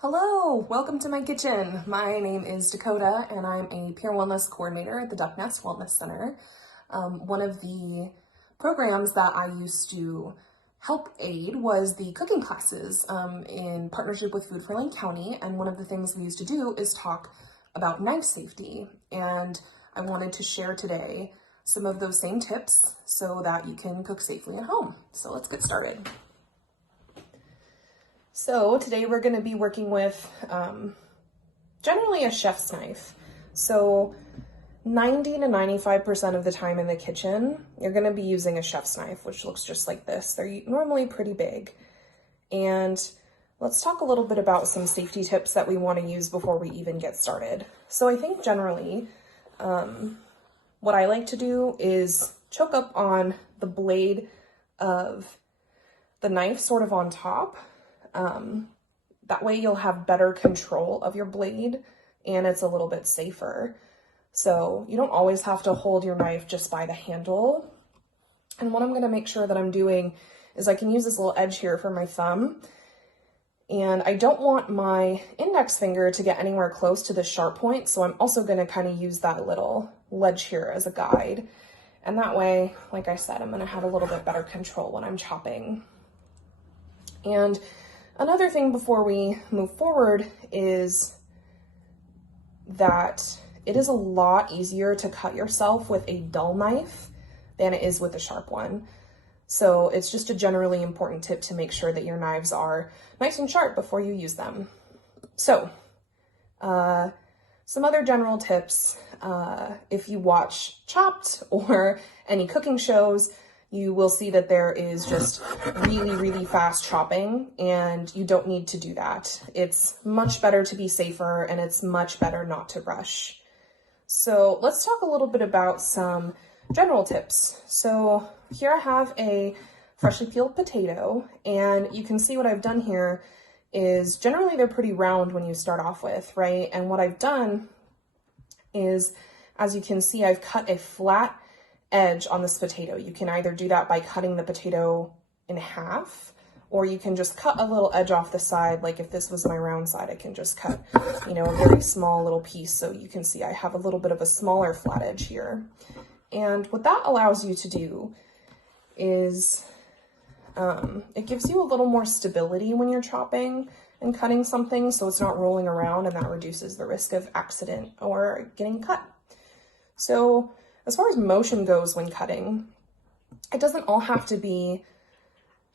Hello, welcome to my kitchen. My name is Dakota and I'm a peer wellness coordinator at the Duck Nest Wellness Center. One of the programs that I used to help aid was the cooking classes in partnership with Food for Lane County, and one of the things we used to do is talk about knife safety, and I wanted to share today some of those same tips so that you can cook safely at home. So let's get started. So today we're going to be working with generally a chef's knife. So 90 to 95% of the time in the kitchen, you're going to be using a chef's knife, which looks just like this. They're normally pretty big. And let's talk a little bit about some safety tips that we want to use before we even get started. So I think generally what I like to do is choke up on the blade of the knife sort of on top. That way you'll have better control of your blade and it's a little bit safer. So you don't always have to hold your knife just by the handle. And what I'm going to make sure that I'm doing is I can use this little edge here for my thumb. And I don't want my index finger to get anywhere close to the sharp point. So I'm also going to kind of use that little ledge here as a guide. And that way, like I said, I'm going to have a little bit better control when I'm chopping. And another thing before we move forward is that it is a lot easier to cut yourself with a dull knife than it is with a sharp one. So it's just a generally important tip to make sure that your knives are nice and sharp before you use them. So some other general tips, if you watch Chopped or any cooking shows, you will see that there is just really fast chopping, and you don't need to do that. It's much better to be safer, and it's much better not to rush. So let's talk a little bit about some general tips. So here I have a freshly peeled potato, and you can see what I've done here is generally they're pretty round when you start off with, right? And what I've done is, as you can see, I've cut a flat edge on this potato. You can either do that by cutting the potato in half, or you can just cut a little edge off the side. Like if this was my round side, I can just cut, a very small little piece. So you can see I have a little bit of a smaller flat edge here. And what that allows you to do is it gives you a little more stability when you're chopping and cutting something, so it's not rolling around, and that reduces the risk of accident or getting cut. So as far as motion goes when cutting, it doesn't all have to be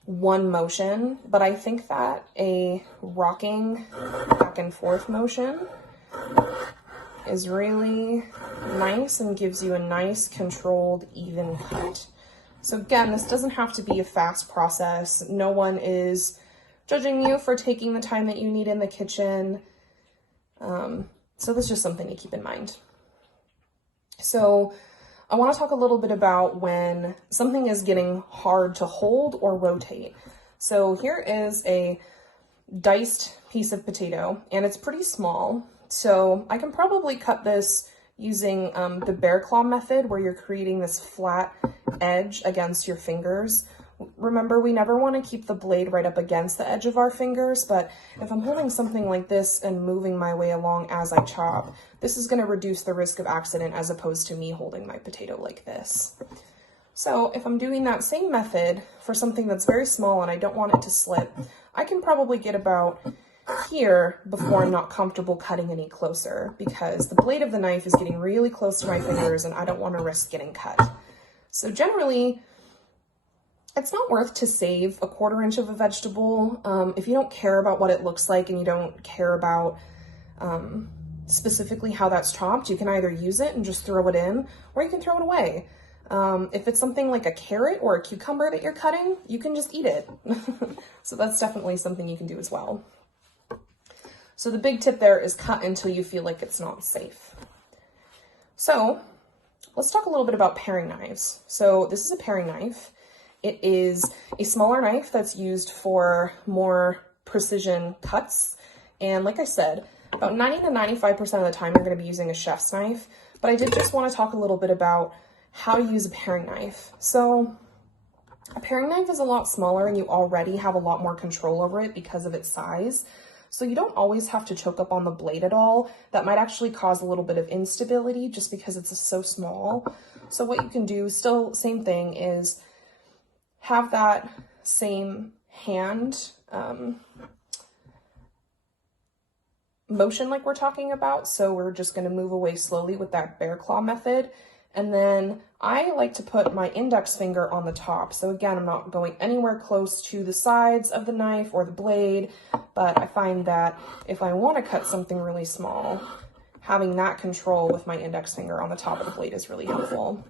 one motion, but I think that a rocking back and forth motion is really nice and gives you a nice, controlled, even cut. So again, this doesn't have to be a fast process. No one is judging you for taking the time that you need in the kitchen. So that's just something to keep in mind. So I want to talk a little bit about when something is getting hard to hold or rotate. So here is a diced piece of potato, and it's pretty small. So I can probably cut this using the bear claw method, where you're creating this flat edge against your fingers. Remember, we never want to keep the blade right up against the edge of our fingers, but if I'm holding something like this and moving my way along as I chop, this is going to reduce the risk of accident as opposed to me holding my potato like this. So if I'm doing that same method for something that's very small and I don't want it to slip, I can probably get about here before I'm not comfortable cutting any closer, because the blade of the knife is getting really close to my fingers and I don't want to risk getting cut. So generally, it's not worth to save a 1/4 inch of a vegetable. If you don't care about what it looks like and you don't care about specifically how that's chopped, you can either use it and just throw it in, or you can throw it away. If it's something like a carrot or a cucumber that you're cutting, you can just eat it. So that's definitely something you can do as well. So the big tip there is cut until you feel like it's not safe. So let's talk a little bit about paring knives. So this is a paring knife. It is a smaller knife that's used for more precision cuts. And like I said, about 90 to 95% of the time you're going to be using a chef's knife. But I did just want to talk a little bit about how to use a paring knife. So a paring knife is a lot smaller and you already have a lot more control over it because of its size. So you don't always have to choke up on the blade at all. That might actually cause a little bit of instability just because it's so small. So what you can do, still same thing, is have that same hand motion like we're talking about. So we're just going to move away slowly with that bear claw method. And then I like to put my index finger on the top. So again, I'm not going anywhere close to the sides of the knife or the blade, but I find that if I want to cut something really small, having that control with my index finger on the top of the blade is really helpful.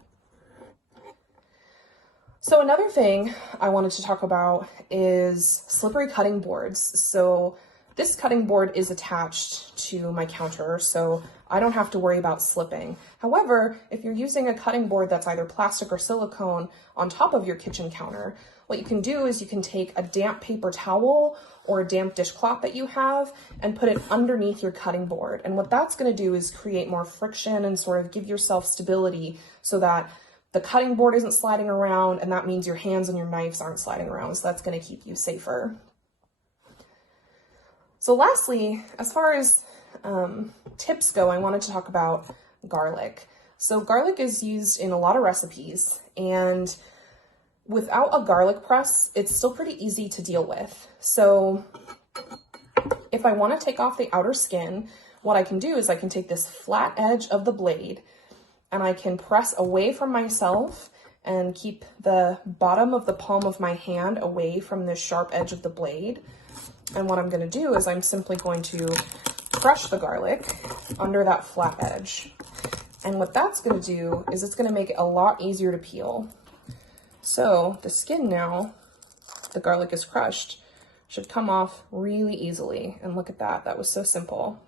So another thing I wanted to talk about is slippery cutting boards. So this cutting board is attached to my counter, so I don't have to worry about slipping. However, if you're using a cutting board that's either plastic or silicone on top of your kitchen counter, what you can do is you can take a damp paper towel or a damp dishcloth that you have and put it underneath your cutting board. And what that's going to do is create more friction and sort of give yourself stability so that the cutting board isn't sliding around, and that means your hands and your knives aren't sliding around, so that's going to keep you safer. So lastly, as far as tips go, I wanted to talk about garlic. So garlic is used in a lot of recipes, and without a garlic press, it's still pretty easy to deal with. So if I want to take off the outer skin, what I can do is I can take this flat edge of the blade and I can press away from myself and keep the bottom of the palm of my hand away from the sharp edge of the blade. And what I'm going to do is I'm simply going to crush the garlic under that flat edge. And what that's going to do is it's going to make it a lot easier to peel. So the skin now, the garlic is crushed, should come off really easily. And look at that, that was so simple.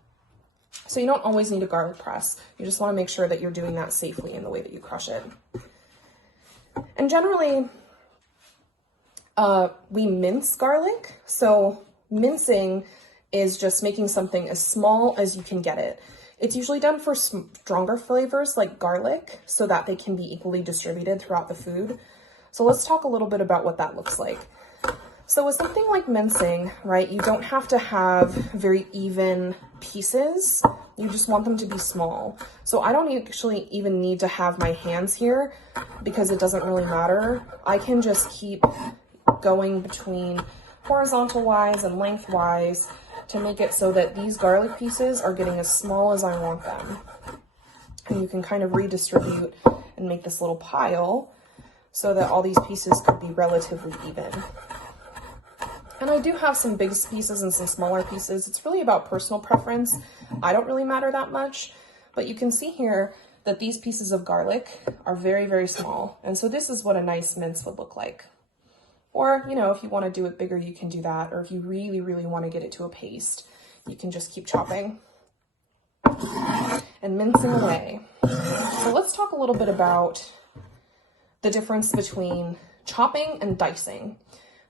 So you don't always need a garlic press. You just want to make sure that you're doing that safely in the way that you crush it. And generally, we mince garlic. So mincing is just making something as small as you can get it. It's usually done for stronger flavors like garlic so that they can be equally distributed throughout the food. So let's talk a little bit about what that looks like. So with something like mincing, right, you don't have to have very even pieces. You just want them to be small. So I don't actually even need to have my hands here because it doesn't really matter. I can just keep going between horizontal wise and lengthwise to make it so that these garlic pieces are getting as small as I want them. And you can kind of redistribute and make this little pile so that all these pieces could be relatively even. And I do have some big pieces and some smaller pieces. It's really about personal preference. I don't really matter that much, but you can see here that these pieces of garlic are very, very small. And so this is what a nice mince would look like. Or, you know, if you want to do it bigger, you can do that. Or if you really, really want to get it to a paste, you can just keep chopping and mincing away. So let's talk a little bit about the difference between chopping and dicing.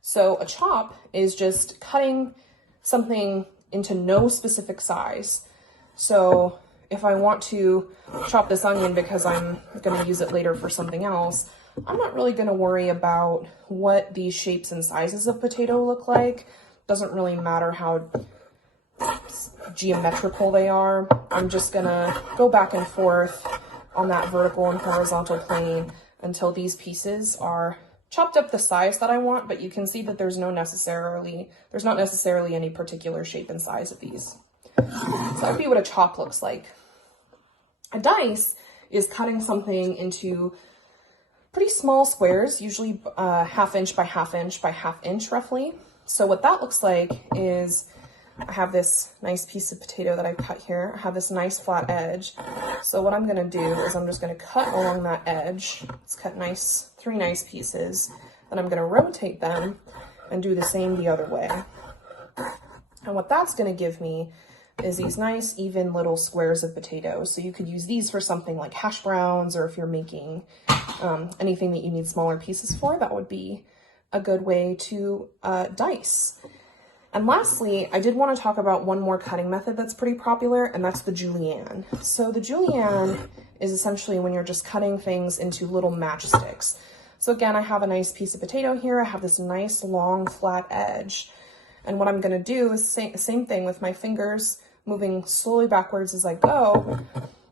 So a chop is just cutting something into no specific size. So if I want to chop this onion because I'm going to use it later for something else, I'm not really going to worry about what these shapes and sizes of potato look like. Doesn't really matter how geometrical they are. I'm just going to go back and forth on that vertical and horizontal plane until these pieces are chopped up the size that I want, but you can see that there's not necessarily any particular shape and size of these. So that would be what a chop looks like. A dice is cutting something into pretty small squares, usually 1/2 inch by 1/2 inch by 1/2 inch roughly. So what that looks like is I have this nice piece of potato that I cut here. I have this nice flat edge. So what I'm gonna do is I'm just gonna cut along that edge. Let's cut three nice pieces. Then I'm gonna rotate them and do the same the other way. And what that's gonna give me is these nice even little squares of potatoes. So you could use these for something like hash browns, or if you're making anything that you need smaller pieces for, that would be a good way to dice. And lastly, I did want to talk about one more cutting method that's pretty popular, and that's the julienne. So the julienne is essentially when you're just cutting things into little matchsticks. So again, I have a nice piece of potato here. I have this nice long flat edge. And what I'm gonna do is same thing with my fingers, moving slowly backwards as I go.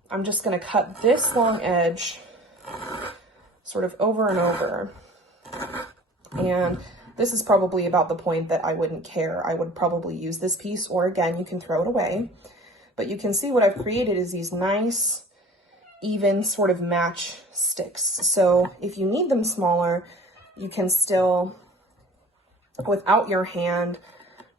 I'm just gonna cut this long edge sort of over and over. And this is probably about the point that I wouldn't care. I would probably use this piece, or again, you can throw it away. But you can see what I've created is these nice, even sort of match sticks. So if you need them smaller, you can still, without your hand,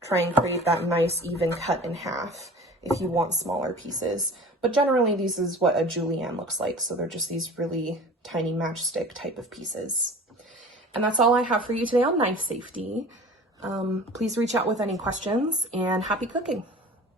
try and create that nice even cut in half if you want smaller pieces. But generally, this is what a julienne looks like. So they're just these really tiny matchstick type of pieces. And that's all I have for you today on knife safety. Please reach out with any questions, and happy cooking.